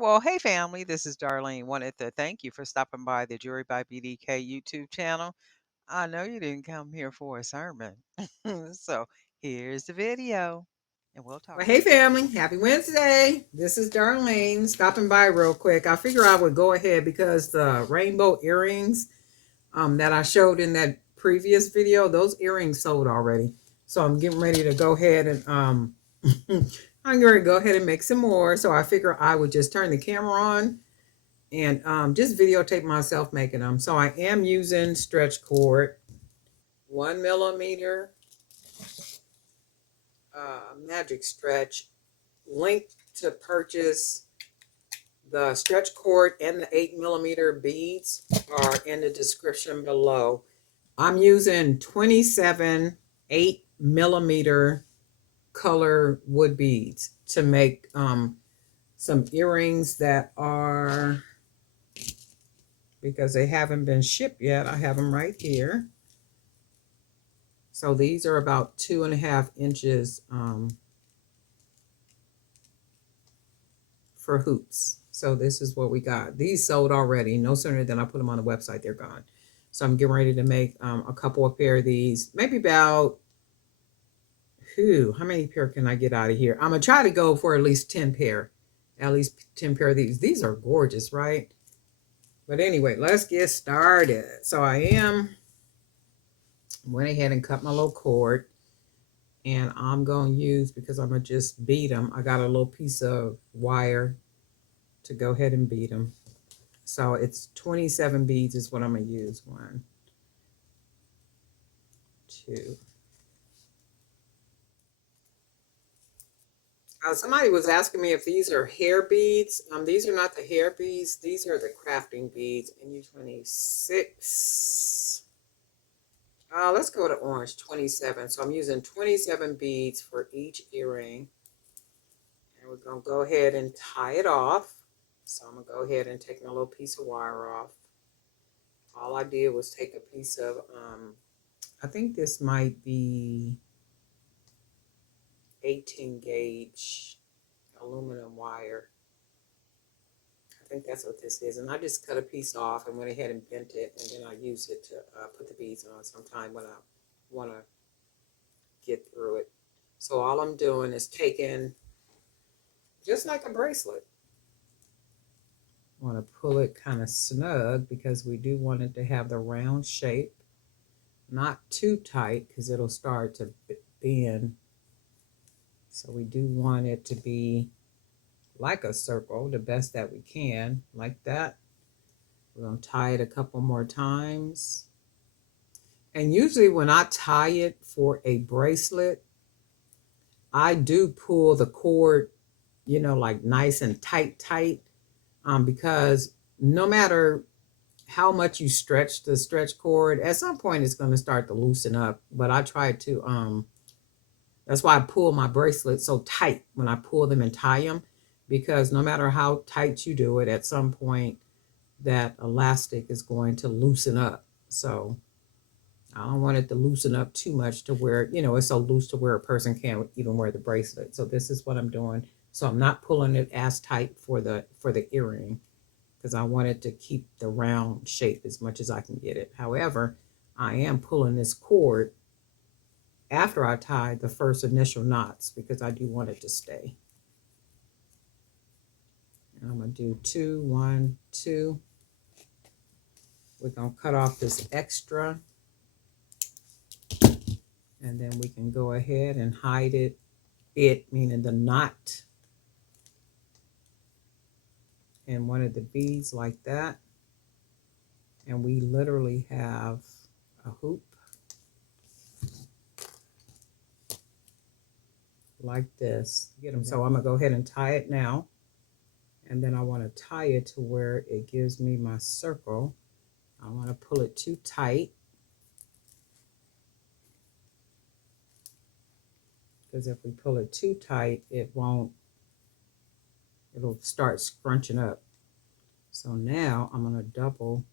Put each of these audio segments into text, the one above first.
Well, hey family, this is Darlene. Wanted to thank you for stopping by the Jury by BDK YouTube channel. I know you didn't come here for a sermon. So here's the video, and we'll talk Well, hey later. family, happy Wednesday. This is Darlene stopping by real quick. I figure I would go ahead because the rainbow earrings that I showed in that previous video, those earrings sold already. So I'm getting ready to go ahead and I'm going to go ahead and make some more. So I figure I would just turn the camera on and just videotape myself making them. So I am using stretch cord, 1 millimeter magic stretch. Link to purchase the stretch cord and the 8 millimeter beads are in the description below. I'm using 27 8 millimeter color wood beads to make some earrings that are, because they haven't been shipped yet, I have them right here. So these are about 2.5 inches for hoops. So this is what we got. These sold already. No sooner than I put them on the website, they're gone. So I'm getting ready to make a couple of pair of these. Maybe about, how many pair can I get out of here? I'm going to try to go for at least 10 pair. At least 10 pair of these. These are gorgeous, right? But anyway, let's get started. So went ahead and cut my little cord. And I'm going to use, because I'm going to just beat them, I got a little piece of wire to go ahead and beat them. So it's 27 beads is what I'm going to use. 1, 2. Somebody was asking me if these are hair beads. These are not the hair beads. These are the crafting beads. NU26. Let's go to orange, 27. So I'm using 27 beads for each earring. And we're going to go ahead and tie it off. So I'm going to go ahead and take my little piece of wire off. All I did was take a piece of, I think this might be 18 gauge aluminum wire. I think that's what this is. And I just cut a piece off and went ahead and bent it. And then I used it to put the beads on sometime when I want to get through it. So all I'm doing is taking, just like a bracelet, I want to pull it kind of snug because we do want it to have the round shape. Not too tight because it'll start to bend. So we do want it to be like a circle, the best that we can, like that. We're going to tie it a couple more times. And usually when I tie it for a bracelet, I do pull the cord, like nice and tight, because no matter how much you stretch the stretch cord, at some point it's going to start to loosen up. But I try to, that's why I pull my bracelets so tight when I pull them and tie them, because no matter how tight you do it, at some point that elastic is going to loosen up. So I don't want it to loosen up too much to where, it's so loose to where a person can't even wear the bracelet. So this is what I'm doing. So I'm not pulling it as tight for the earring because I want it to keep the round shape as much as I can get it. However, I am pulling this cord after I tie the first initial knots because I do want it to stay. And I'm going to do 2, 1, 2. We're going to cut off this extra. And then we can go ahead and hide it, meaning the knot, in one of the beads like that. And we literally have a hoop like this. Get them. So I'm going to go ahead and tie it now. And then I want to tie it to where it gives me my circle. I want to pull it too tight, because if we pull it too tight, it'll start scrunching up. So now I'm going to double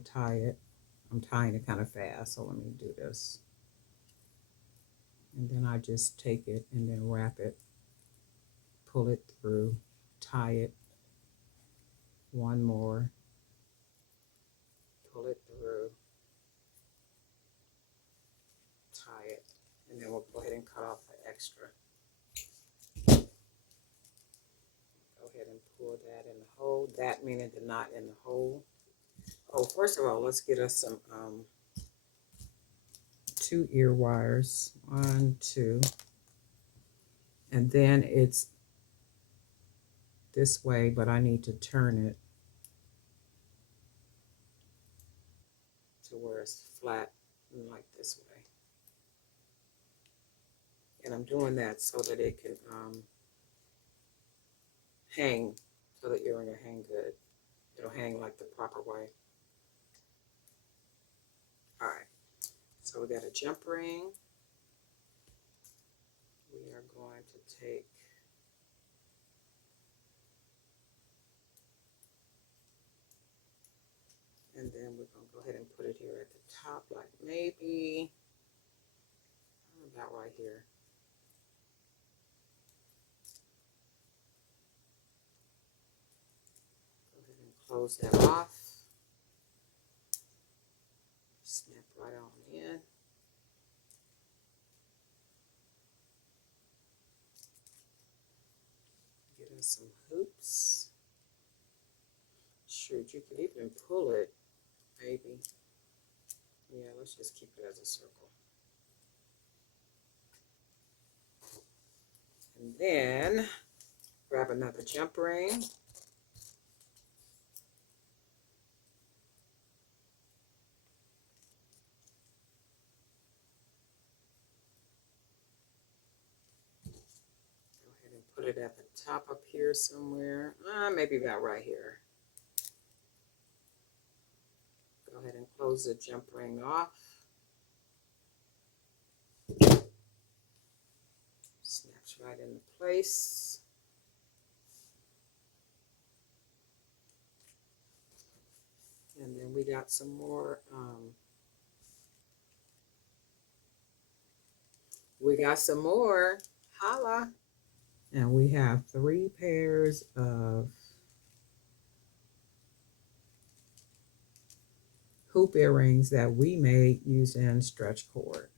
tie it. I'm tying it kind of fast, so let me do this. And then I just take it and then wrap it, pull it through, tie it, one more, pull it through, tie it, and then we'll go ahead and cut off the extra. Go ahead and pull that in the hole, that meaning the knot in the hole. Oh, first of all, let's get us some 2 ear wires, 1, 2, and then it's this way, but I need to turn it to where it's flat, like this way. And I'm doing that so that it can hang, so the earring will hang good. It'll hang like the proper way. All right, so we got a jump ring. We are going to take and then we're going to go ahead and put it here at the top, like maybe about right here. Go ahead and close that off. Snap right on in. Get us some hoops. Shoot, you could even pull it, maybe. Yeah, let's just keep it as a circle. And then grab another jump ring. Go ahead and put it at the top up here somewhere. Maybe about right here. Go ahead and close the jump ring off. Snaps right into place. And then we got some more. Holla. And we have 3 pairs of hoop earrings that we made using stretch cord.